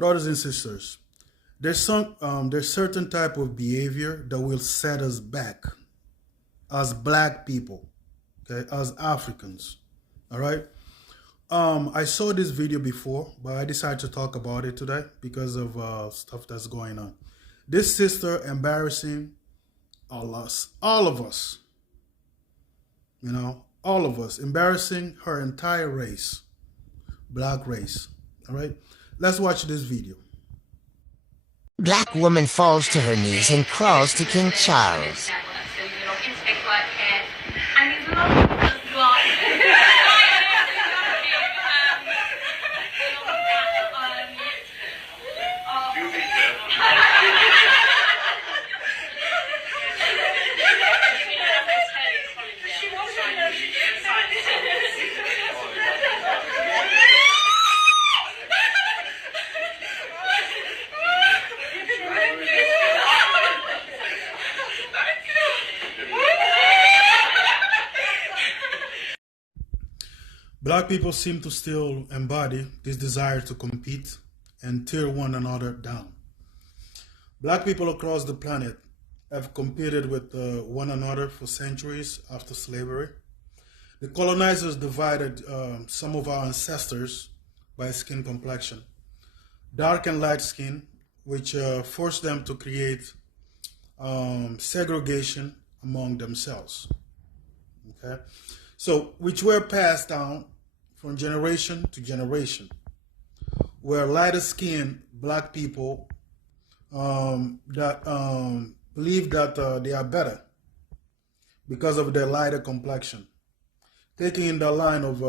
Brothers and sisters, there's certain type of behavior that will set us back as black people, okay, as Africans. All right. I saw this video before, but I decided to talk about it today because of stuff that's going on. This sister embarrassing all of us, all of us, embarrassing her entire race, black race. All right. Let's watch this video. Black woman falls to her knees and crawls to King Charles. Black people seem to still embody this desire to compete and tear one another down. Black people across the planet have competed with one another for centuries after slavery. The colonizers divided some of our ancestors by skin complexion, dark and light skin, which forced them to create segregation among themselves. Okay, so which were passed down from generation to generation, where lighter skinned black people that believe that they are better because of their lighter complexion, taking in the line of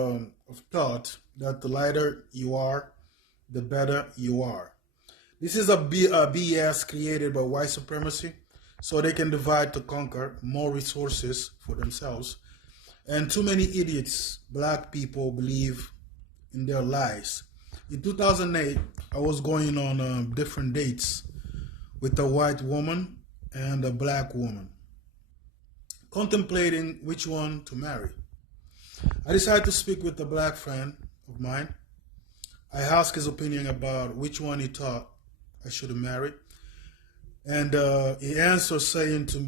thought that the lighter you are, the better you are. This is a BS created by white supremacy so they can divide to conquer more resources for themselves. And too many idiots, black people, believe in their lies. In 2008, I was going on different dates with a white woman and a black woman, contemplating which one to marry. I decided to speak with a black friend of mine. I asked his opinion about which one he thought I should marry. And he answered saying to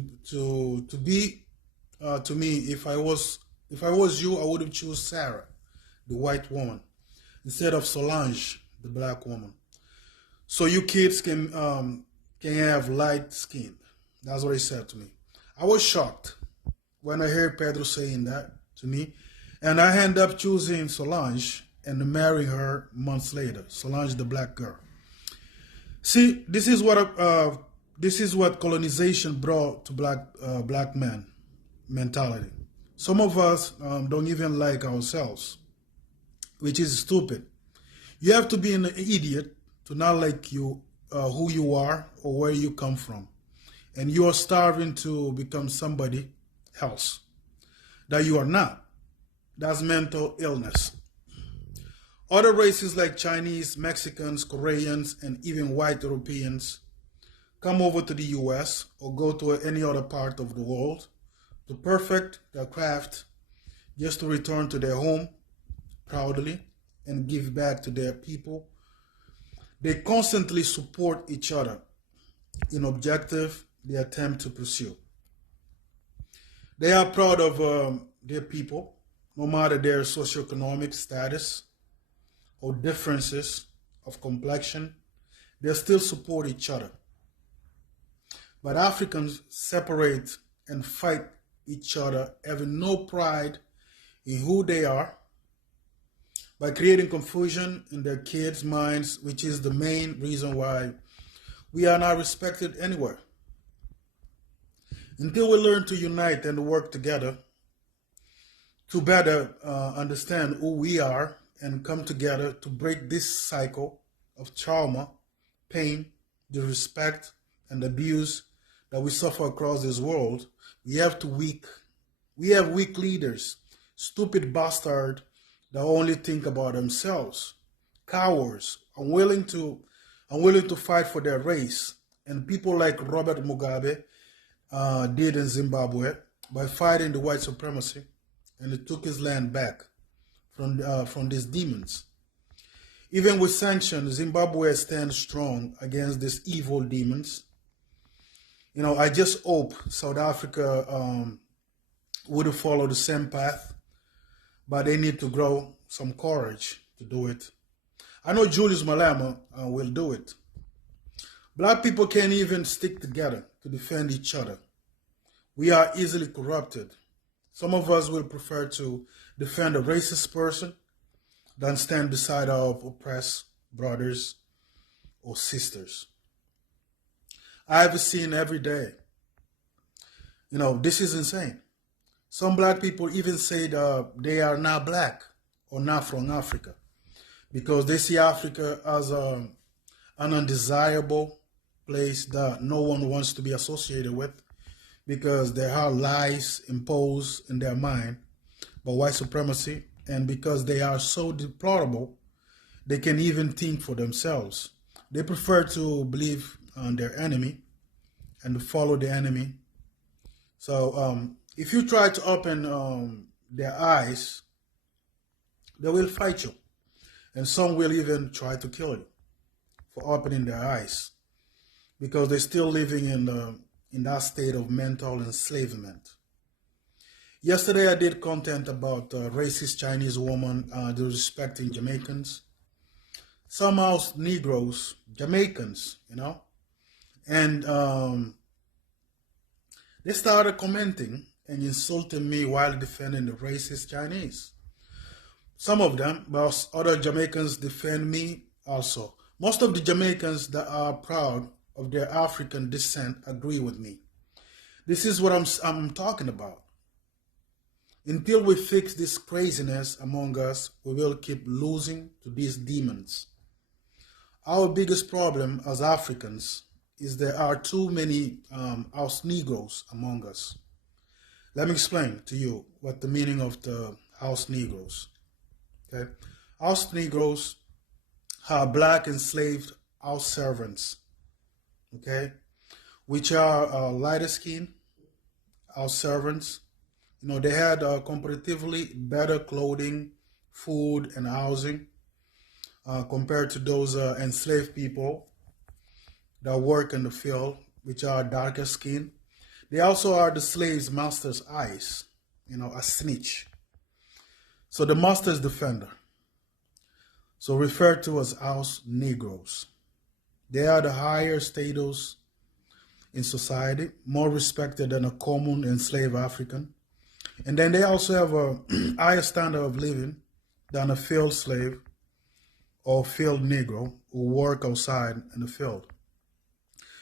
me, if I was you, I would have choose Sarah, the white woman, instead of Solange, the black woman. So you kids can have light skin. That's what he said to me. I was shocked when I heard Pedro saying that to me, and I ended up choosing Solange and marrying her months later. Solange, the black girl. See, this is what colonization brought to black men mentality. Some of us don't even like ourselves, which is stupid. You have to be an idiot to not like you, who you are or where you come from. And you are starving to become somebody else that you are not. That's mental illness. Other races like Chinese, Mexicans, Koreans, and even white Europeans come over to the US or go to any other part of the world to perfect their craft just to return to their home proudly and give back to their people. They constantly support each other in objective they attempt to pursue. They are proud of their people, no matter their socioeconomic status or differences of complexion. They still support each other. But Africans separate and fight each other, having no pride in who they are, by creating confusion in their kids' minds, which is the main reason why we are not respected anywhere. Until we learn to unite and work together to better understand who we are and come together to break this cycle of trauma, pain, disrespect, and abuse that we suffer across this world, we have weak leaders, stupid bastards that only think about themselves, cowards, unwilling to fight for their race, and people like Robert Mugabe did in Zimbabwe by fighting the white supremacy, and he took his land back from these demons. Even with sanctions, Zimbabwe stands strong against these evil demons. I just hope South Africa would follow the same path, but they need to grow some courage to do it. I know Julius Malema will do it. Black people can't even stick together to defend each other. We are easily corrupted. Some of us will prefer to defend a racist person than stand beside our oppressed brothers or sisters. I've seen every day. This is insane. Some black people even say that they are not black or not from Africa because they see Africa as an undesirable place that no one wants to be associated with because there are lies imposed in their mind by white supremacy, and because they are so deplorable, they can even think for themselves. They prefer to believe on their enemy and to follow the enemy. So if you try to open their eyes, they will fight you. And some will even try to kill you for opening their eyes because they're still living in that state of mental enslavement. Yesterday I did content about racist Chinese woman disrespecting Jamaicans. Somehow Negroes, Jamaicans, and they started commenting and insulting me while defending the racist Chinese. Some of them, but other Jamaicans defend me also. Most of the Jamaicans that are proud of their African descent agree with me. This is what I'm talking about. Until we fix this craziness among us, we will keep losing to these demons. Our biggest problem as Africans is there are too many house Negroes among us. Let me explain to you what the meaning of the house Negroes. Okay, house Negroes are black enslaved house servants. Okay, which are lighter skin house servants. They had comparatively better clothing, food, and housing compared to those enslaved people that work in the field, which are darker skin. They also are the slave's master's eyes, a snitch. So the master's defender, so referred to as house Negroes. They are the higher status in society, more respected than a common enslaved African. And then they also have a higher standard of living than a field slave or field Negro who work outside in the field.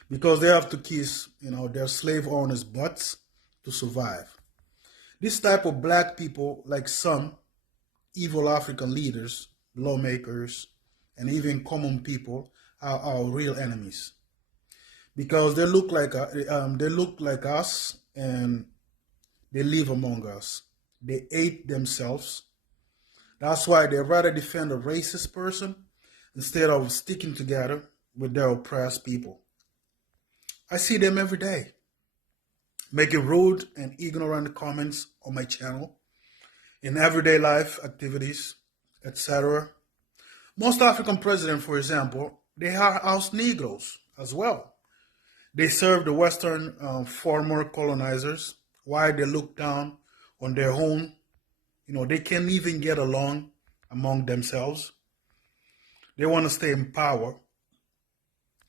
Because they have to kiss, their slave owners' butts to survive. This type of black people, like some evil African leaders, lawmakers, and even common people, are our real enemies. Because they look like us, and they live among us. They hate themselves. That's why they rather defend a racist person instead of sticking together with their oppressed people. I see them every day, making rude and ignorant comments on my channel, in everyday life activities, etc. Most African presidents, for example, they are house Negroes as well. They serve the Western former colonizers while they look down on their own. They can't even get along among themselves. They want to stay in power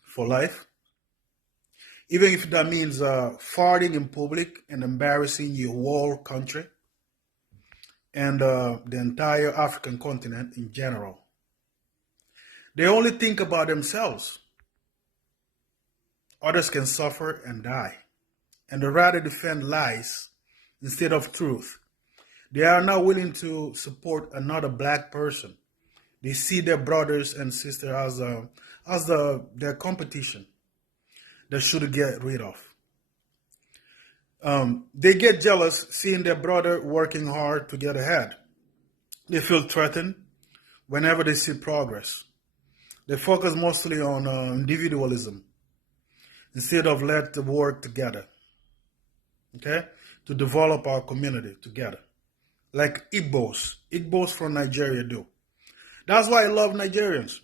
for life. Even if that means farting in public and embarrassing your whole country and the entire African continent in general. They only think about themselves. Others can suffer and die. And they rather defend lies instead of truth. They are not willing to support another black person. They see their brothers and sisters as their competition that should get rid of. They get jealous seeing their brother working hard to get ahead. They feel threatened whenever they see progress. They focus mostly on individualism instead of let them work together, okay, to develop our community together. Like Igbos from Nigeria do. That's why I love Nigerians,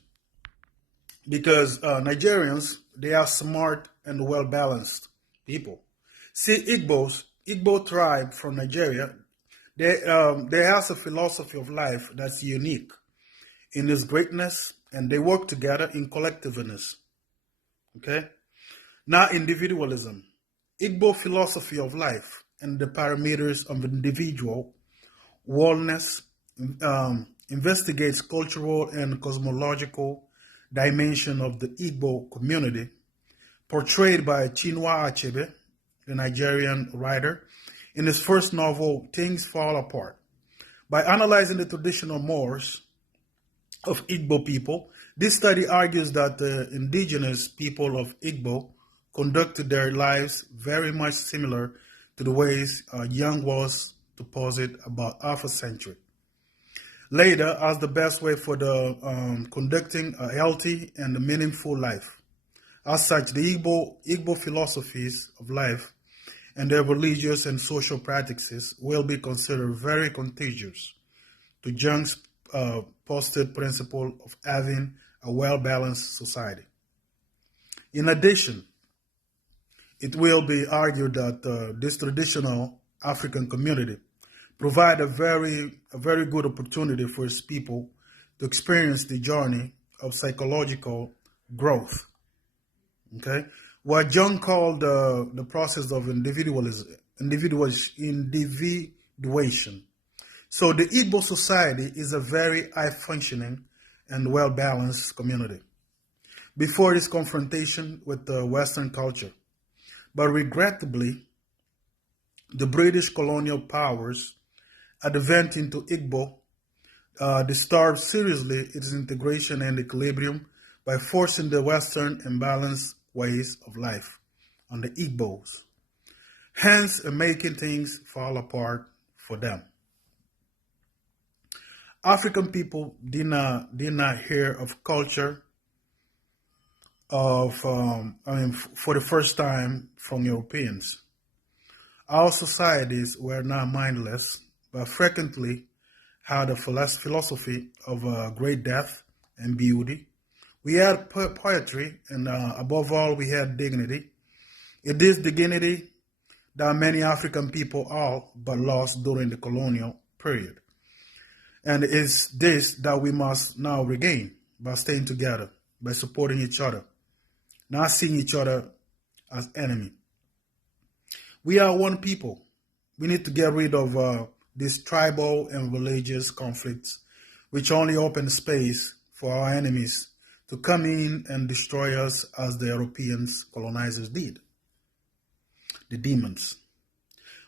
because Nigerians, they are smart and well balanced people. See, Igbo tribe from Nigeria, they have a philosophy of life that's unique in its greatness, and they work together in collectiveness. Okay, now individualism, Igbo philosophy of life and the parameters of individual wellness investigates cultural and cosmological dimension of the Igbo community, portrayed by Chinua Achebe, the Nigerian writer, in his first novel, Things Fall Apart. By analyzing the traditional mores of Igbo people, this study argues that the indigenous people of Igbo conducted their lives very much similar to the ways Young was to posit about half a century later as the best way for the conducting a healthy and a meaningful life. As such, the Igbo philosophies of life and their religious and social practices will be considered very contagious to Jung's posted principle of having a well-balanced society. In addition, it will be argued that this traditional African community provide a very good opportunity for its people to experience the journey of psychological growth. Okay, what Jung called the process of individuation. So the Igbo society is a very high-functioning and well-balanced community before its confrontation with the Western culture. But regrettably, the British colonial powers advent into Igbo disturbed seriously its integration and equilibrium by forcing the Western imbalanced ways of life on the Igbos, hence making things fall apart for them. African people did not hear of culture for the first time from Europeans. Our societies were not mindless, but frequently had a philosophy of great depth and beauty. We had poetry, and above all, we had dignity. It is dignity that many African people all but lost during the colonial period. And it's this that we must now regain by staying together, by supporting each other, not seeing each other as enemy. We are one people. We need to get rid of these tribal and religious conflicts, which only open space for our enemies to come in and destroy us as the Europeans colonizers did, the demons.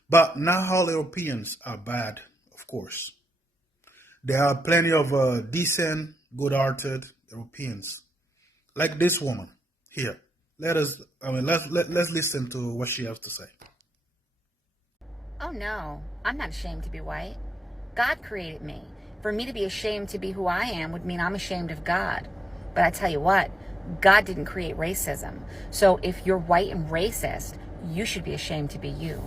But not all Europeans are bad, of course. There are plenty of decent, good-hearted Europeans, like this woman here. Let's listen to what she has to say. Oh no, I'm not ashamed to be white. God created me. For me to be ashamed to be who I am would mean I'm ashamed of God. But I tell you what, God didn't create racism. So if you're white and racist, you should be ashamed to be you.